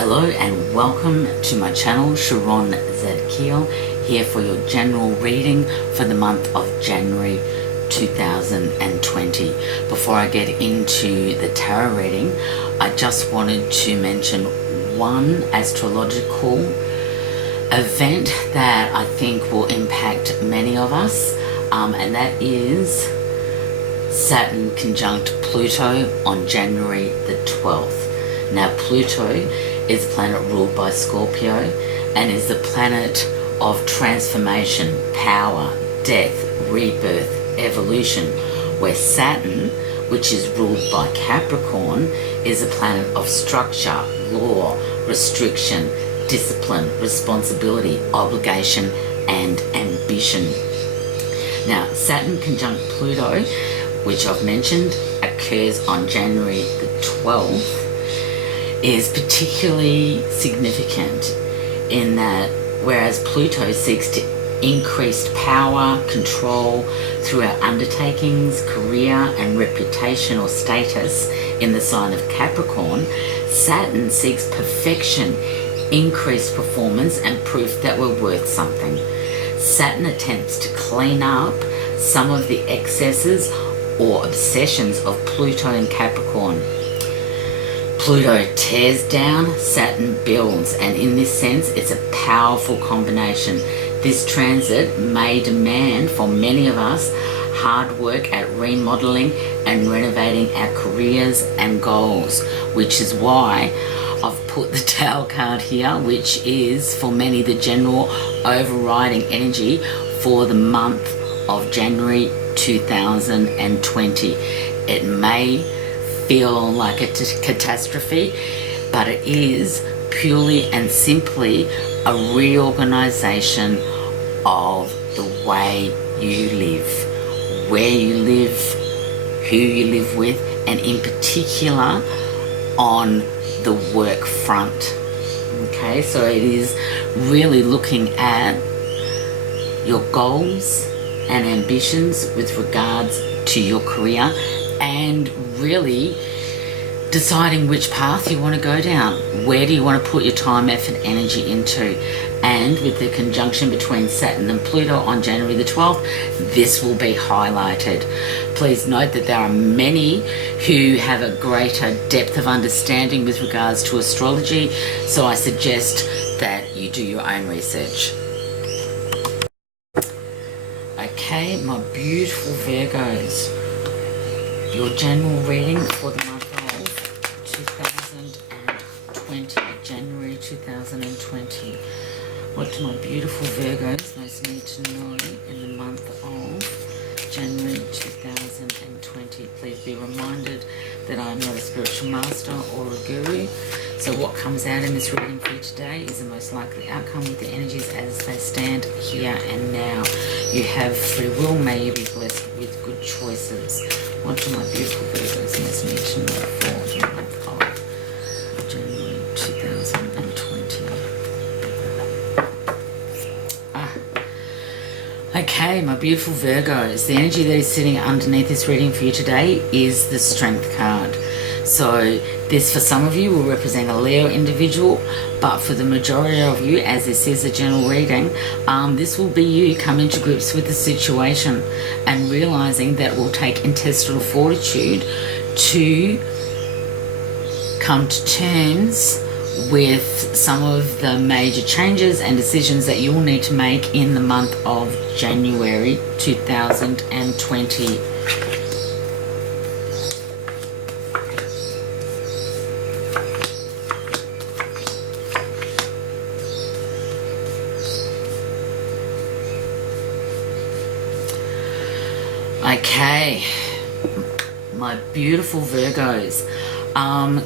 Hello and welcome to my channel, Sharon Zadkiel, here for your general reading for the month of January 2020. Before I get into the tarot reading, I just wanted to mention one astrological event that I think will impact many of us, and that is Saturn conjunct Pluto on January the 12th. Now, Pluto is a planet ruled by Scorpio and is the planet of transformation, power, death, rebirth, evolution, where Saturn, which is ruled by Capricorn, is a planet of structure, law, restriction, discipline, responsibility, obligation, and ambition. Now, Saturn conjunct Pluto, which I've mentioned, occurs on January the 12th, is particularly significant in that whereas Pluto seeks to increase power, control through our undertakings, career and reputational status in the sign of Capricorn, Saturn seeks perfection, increased performance and proof that we're worth something. Saturn attempts to clean up some of the excesses or obsessions of Pluto and Capricorn. Pluto tears down, Saturn builds, and in this sense it's a powerful combination. This transit may demand for many of us hard work at remodeling and renovating our careers and goals, which is why I've put the Tower card here, which is for many the general overriding energy for the month of January 2020. It may feel like a catastrophe, but it is purely and simply a reorganization of the way you live, where you live, who you live with, and in particular on the work front. Okay, so it is really looking at your goals and ambitions with regards to your career and really deciding which path you want to go down. Where do you want to put your time, effort, energy into? And with the conjunction between Saturn and Pluto on January the 12th, this will be highlighted. Please note that there are many who have a greater depth of understanding with regards to astrology, so I suggest that you do your own research. Okay, my beautiful Virgos, your general reading for the month of 2020, January 2020. What do my beautiful Virgos most need to know in the month of January 2020? Please be reminded that I am not a spiritual master or a guru, so what comes out in this reading for you today is the most likely outcome with the energies as they stand here and now. You have free will, may you be blessed with good choices. What do my beautiful Virgos most need to know for the month of January 2020? Okay, my beautiful Virgos, the energy that is sitting underneath this reading for you today is the Strength card. So this for some of you will represent a Leo individual, but for the majority of you, as this is a general reading, this will be you coming to grips with the situation and realizing that it will take intestinal fortitude to come to terms with some of the major changes and decisions that you'll need to make in the month of January 2020. Okay, my beautiful Virgos,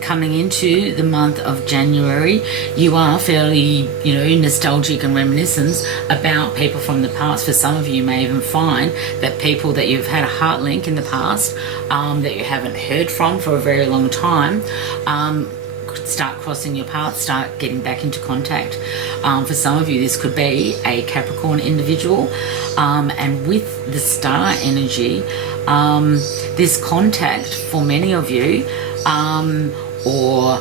coming into the month of January, you are fairly, nostalgic and reminiscent about people from the past. For some of you, you may even find that people that you've had a heart link in the past, that you haven't heard from for a very long time, start crossing your path, start getting back into contact. For some of you, this could be a Capricorn individual, and with the star energy, this contact for many of you, or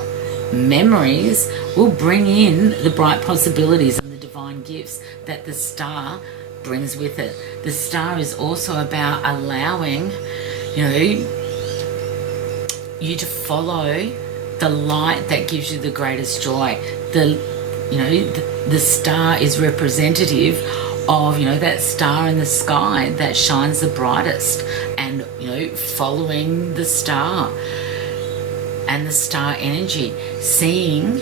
memories will bring in the bright possibilities and the divine gifts that the star brings with it. The star is also about allowing, you to follow the light that gives you the greatest joy. The star is representative of, that star in the sky that shines the brightest, and, following the star and the star energy, seeing,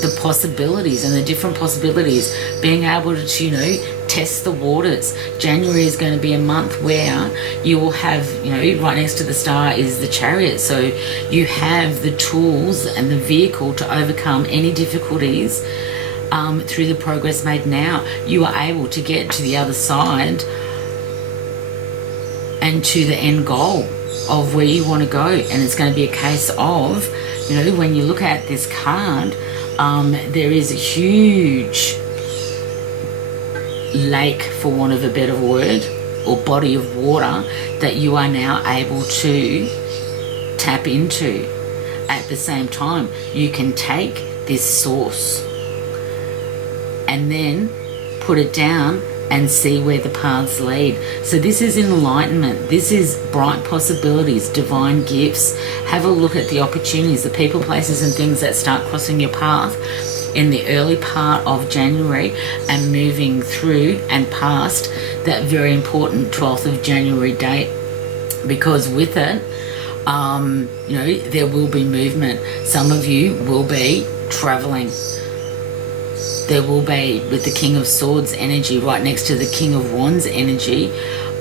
the possibilities and the different possibilities, being able to, test the waters. January is going to be a month where you will have, right next to the star is the Chariot. So you have the tools and the vehicle to overcome any difficulties through the progress made now. You are able to get to the other side and to the end goal of where you want to go. And it's going to be a case of, when you look at this card, there is a huge lake, for want of a better word, or body of water that you are now able to tap into. At the same time, you can take this source and then put it down and see where the paths lead. So this is enlightenment. This is bright possibilities, divine gifts. Have a look at the opportunities, the people, places and things that start crossing your path in the early part of January and moving through and past that very important 12th of January date, because with it, there will be movement. Some of you will be traveling. There will be, with the King of Swords energy right next to the King of Wands energy,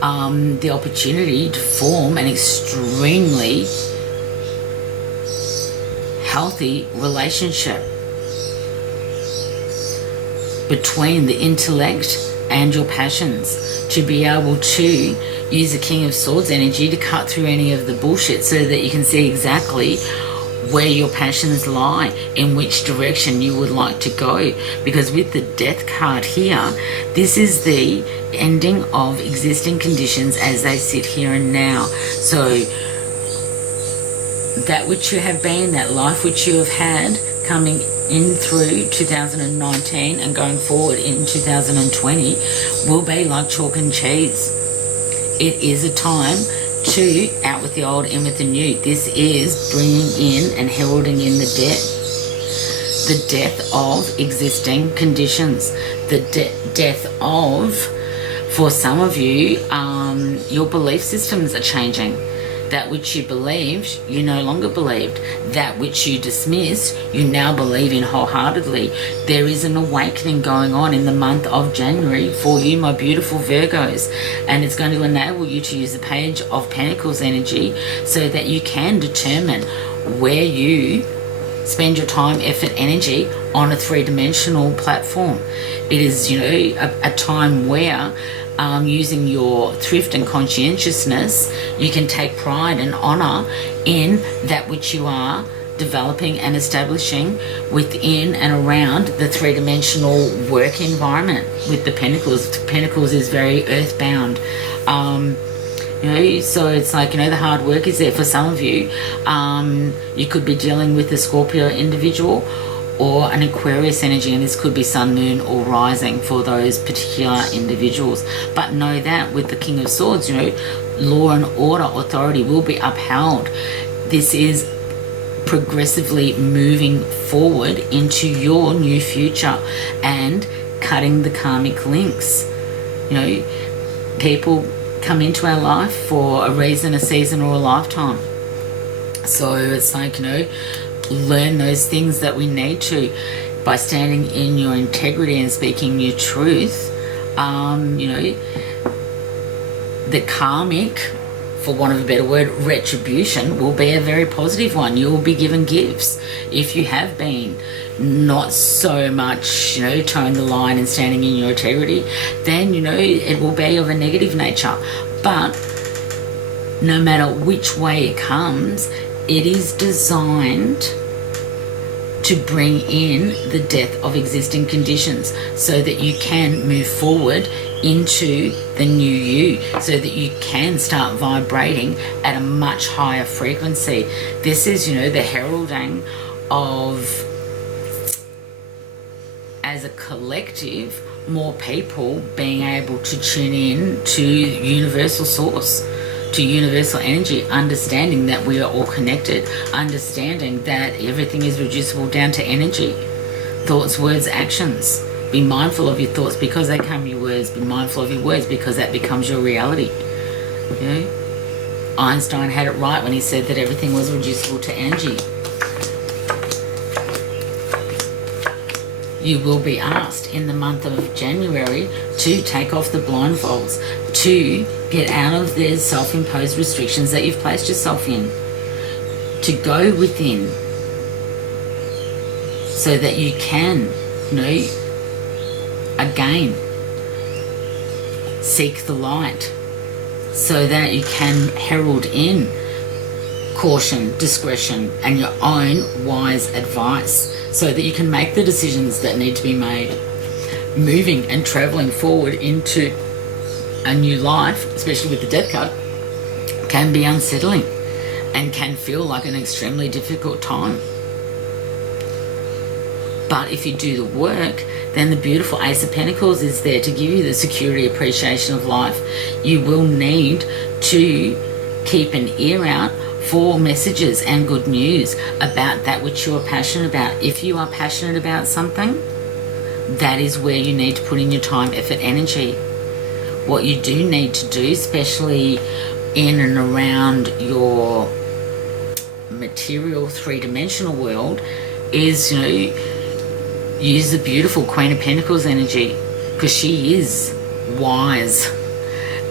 the opportunity to form an extremely healthy relationship between the intellect and your passions, to be able to use the King of Swords energy to cut through any of the bullshit so that you can see exactly where your passions lie, in which direction you would like to go. Because with the Death card here, this is the ending of existing conditions as they sit here and now. So that which you have been, that life which you have had coming in through 2019 and going forward in 2020 will be like chalk and cheese. It is a time to out with the old, in with the new. This is bringing in and heralding in the death of existing conditions, the death of, for some of you, your belief systems are changing. That which you believed, you no longer believed. That which you dismissed, you now believe in wholeheartedly. There is an awakening going on in the month of January for you, my beautiful Virgos. And it's going to enable you to use the Page of Pentacles energy so that you can determine where you spend your time, effort, energy on a three-dimensional platform. It is, a time where using your thrift and conscientiousness, you can take pride and honor in that which you are developing and establishing within and around the three-dimensional work environment with the Pentacles. Pentacles is very earthbound. So it's like, the hard work is there for some of you. You could be dealing with a Scorpio individual or an Aquarius energy, and this could be sun, moon or rising for those particular individuals. But know that with the King of Swords, law and order, authority will be upheld. This is progressively moving forward into your new future and cutting the karmic links. People come into our life for a reason, a season or a lifetime. So it's like, learn those things that we need to by standing in your integrity and speaking your truth. The karmic, for want of a better word, retribution will be a very positive one. You will be given gifts. If you have been not so much, towing the line and standing in your integrity, then, it will be of a negative nature. But no matter which way it comes, it is designed to bring in the death of existing conditions so that you can move forward into the new you, so that you can start vibrating at a much higher frequency. This is, the heralding of, as a collective, more people being able to tune in to universal source, to universal energy, understanding that we are all connected, understanding that everything is reducible down to energy, thoughts, words, actions. Be mindful of your thoughts because they come your words. Be mindful of your words because that becomes your reality. Einstein had it right when he said that everything was reducible to energy. You will be asked in the month of January to take off the blindfolds, to get out of the self-imposed restrictions that you've placed yourself in, to go within so that you can, again, seek the light, so that you can herald in caution, discretion, and your own wise advice, so that you can make the decisions that need to be made. Moving and travelling forward into a new life, especially with the death card, can be unsettling and can feel like an extremely difficult time. But if you do the work, then the beautiful Ace of Pentacles is there to give you the security, appreciation of life. You will need to keep an ear out for messages and good news about that which you are passionate about. If you are passionate about something, that is where you need to put in your time, effort, energy. What you do need to do, especially in and around your material three-dimensional world, is, use the beautiful Queen of Pentacles energy, because she is wise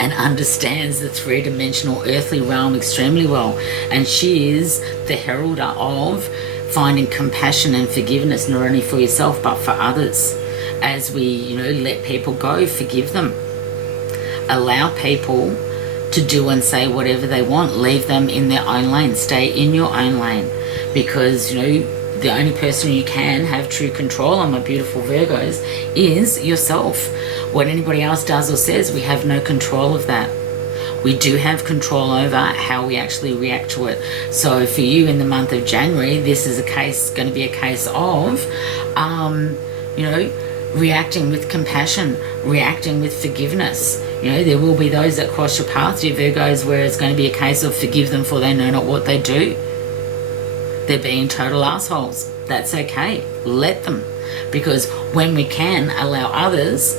and understands the three-dimensional earthly realm extremely well. And she is the heralder of finding compassion and forgiveness, not only for yourself but for others. As we, let people go, forgive them. Allow people to do and say whatever they want. Leave them in their own lane. Stay in your own lane. Because, the only person you can have true control on, my beautiful Virgos, is yourself. What anybody else does or says, we have no control of that. We do have control over how we actually react to it. So for you in the month of January, this is going to be a case of, reacting with compassion, reacting with forgiveness. There will be those that cross your path, dear Virgos, where it's going to be a case of forgive them for they know not what they do. They're being total assholes. That's okay. Let them. Because when we can allow others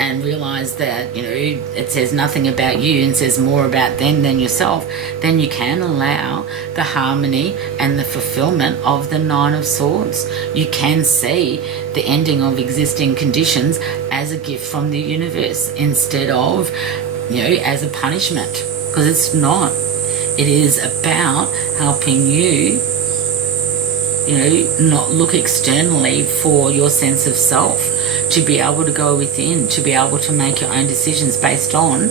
and realize that, it says nothing about you and says more about them than yourself, then you can allow the harmony and the fulfillment of the Nine of Swords. You can see the ending of existing conditions as a gift from the universe instead of, as a punishment. Because it's not. It is about helping you, not look externally for your sense of self, to be able to go within, to be able to make your own decisions based on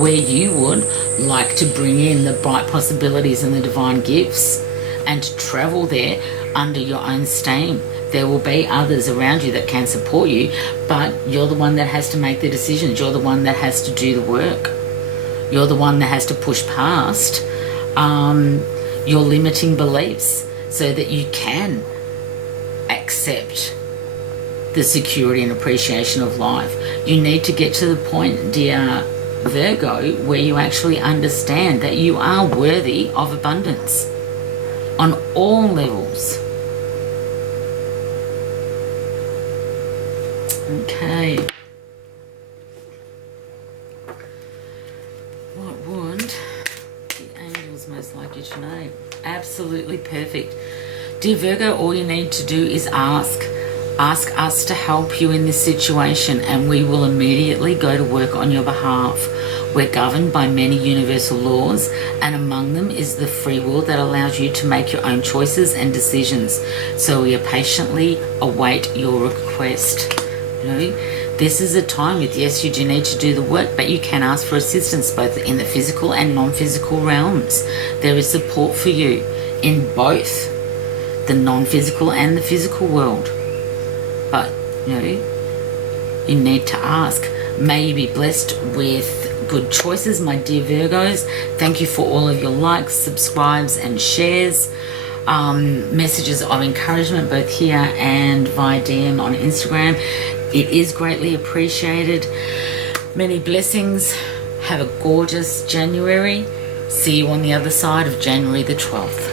where you would like to bring in the bright possibilities and the divine gifts, and to travel there under your own steam. There will be others around you that can support you, but you're the one that has to make the decisions. You're the one that has to do the work. You're the one that has to push past your limiting beliefs, so that you can accept the security and appreciation of life. You need to get to the point, dear Virgo, where you actually understand that you are worthy of abundance on all levels. Okay. What would the angels most like you to know? Absolutely perfect. Dear Virgo, all you need to do is ask. Ask us to help you in this situation, and we will immediately go to work on your behalf. We're governed by many universal laws, and among them is the free will that allows you to make your own choices and decisions. So we patiently await your request. This is a time with, yes, you do need to do the work, but you can ask for assistance both in the physical and non-physical realms. There is support for you in both the non-physical and the physical world. But, you need to ask. May you be blessed with good choices, my dear Virgos. Thank you for all of your likes, subscribes, and shares. Messages of encouragement both here and via DM on Instagram. It is greatly appreciated. Many blessings. Have a gorgeous January. See you on the other side of January the 12th.